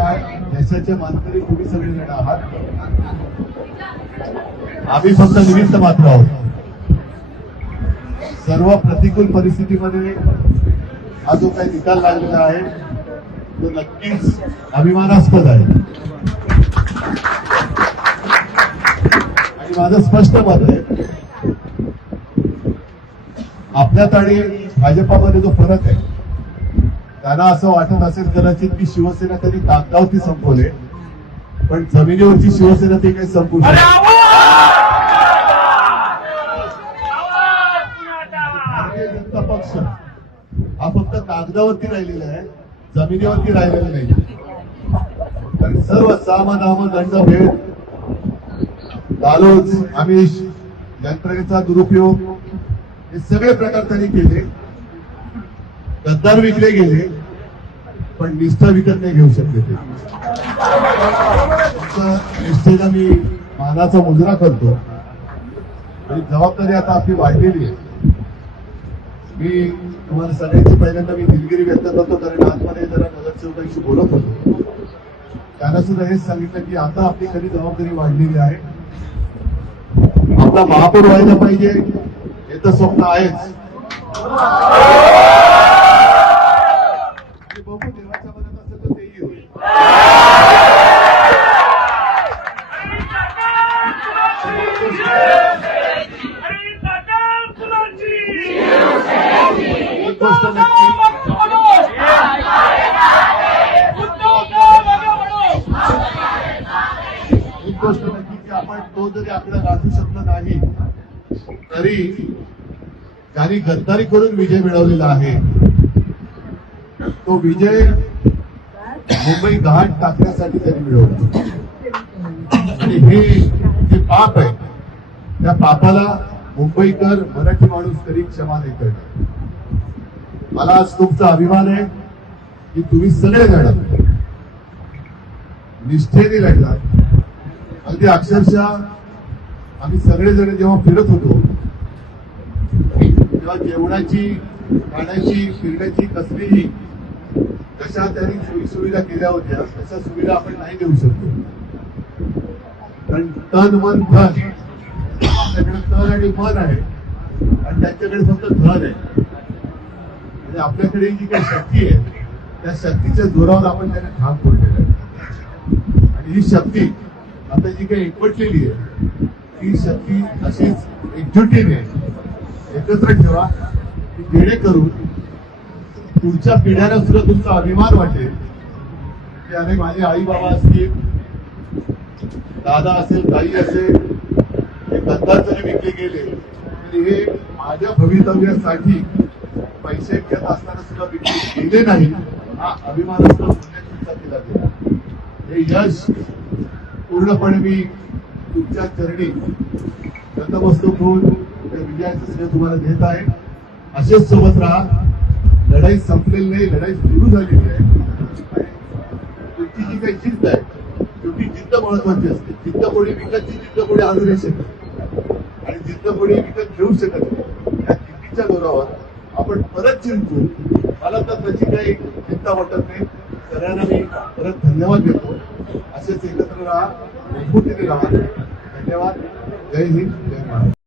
या यशाचे मानकरी तुम्ही सगळेजण आहात. आम्ही फक्त निमित्त मात्र आहोत. सर्व प्रतिकूल परिस्थितीमध्ये हा जो काही निकाल लागलेला आहे तो नक्कीच अभिमानास्पद आहे. आणि माझं स्पष्ट मत आहे, आपल्यात आणि भाजपामध्ये जो फरक आहे, त्यांना असं वाटत असेल कदाचित की शिवसेना कधी कागदावरती संपवले, पण जमिनीवरची शिवसेना ती काही संपू शकते. भारतीय जनता पक्ष हा फक्त कागदावरती राहिलेला आहे, जमिनीवरती राहिलेला नाही. कारण सर्व साम दाम दंड भेद, लालूच, आमिष, यंत्रणेचा दुरुपयोग हे सगळे प्रकार त्यांनी केले. गद्दार विकले गेले, पण निष्ठा विकत नाही घेऊ शकले. ते निष्ठेला मी मानाचा मुजरा करतो. आणि जबाबदारी आता आपली वाढलेली आहे. मी तुम्हाला सगळ्यांची पहिल्यांदा मी दिलगिरी व्यक्त करतो, कारण आतमध्ये जरा नगरसेवकांशी बोलत होतो. त्यांना सुद्धा हेच सांगितलं की आता आपली खरी जबाबदारी वाढलेली आहे. आपला महापौर व्हायला पाहिजे हे तर स्वप्न आहेच. बघू देवाच्या मनात असेल तर तेही होईल. एक गोष्ट नक्की, की आपण तो जरी आपल्याला गाठू शकलो नाही तरी ज्यांनी गद्दारी करून विजय मिळवलेला आहे तो विजय मुंबई घाट टाकण्यासाठी त्यांनी मिळवला. आणि हे जे पाप आहे त्या पापाला मुंबईकर, मराठी माणूस तरी क्षमा नाही करणार. मला आज तुमचा अभिमान आहे की तुम्ही सगळे जण निष्ठेने लढलात. अगदी अक्षरशः आम्ही सगळेजण जेव्हा फिरत होतो तेव्हा जेवणाची, खाण्याची, फिरण्याची कसलीही जशा त्यांनी सोयीसुविधा केल्या होत्या तशा सुविधा आपण नाही देऊ शकतो. कारण तन मन धन, आपल्याकडे तन आणि मन आहे आणि त्यांच्याकडे फक्त धन आहे. म्हणजे आपल्याकडे जी काही शक्ती आहे त्या शक्तीच्या जोरावर आपण त्यांना ठाम फोडलेला आहे. आणि ही शक्ती आता जी काही एकवटलेली आहे ती शक्ती अशीच एकजुटीने एकत्र ठेवा की जेणेकरून पुढच्या पिढ्यांना सुद्धा तुमचा अभिमान वाटेल की अरे माझे आई बाबा असतील, दादा असेल, ताई असेल, हे गद्दार जरी विकले गेले तरी हे माझ्या भवितव्यासाठी पैसे घेत असताना सुद्धा विकले गेले नाही. हा अभिमानास्पद तुमचा केला गेला. हे यश पूर्णपणे मी तुमच्या चरणी नतमस्तक होऊन त्या विजयाचं श्रेय तुम्हाला देत आहे. असेच सोबत राहा. लढाई संपलेली नाही, लढाई सुरू झालेली आहे. तुमची जी काही जिद्द आहे शेवटी जिद्द महत्वाची असते. जिद्द कोणी विकतची जिद्द कोणी आणू नाही शकत आणि जिद्द कोणी विकत घेऊ शकत नाही. या जिद्दीच्या जोरावर आपण परत जिंकू. मला तर त्याची काही चिंता वाटत नाही. सगळ्यांना मी परत धन्यवाद देतो. असेच एकत्र राहा, मजबूतीने राहा. धन्यवाद. जय हिंद, जय महाराष्ट्र.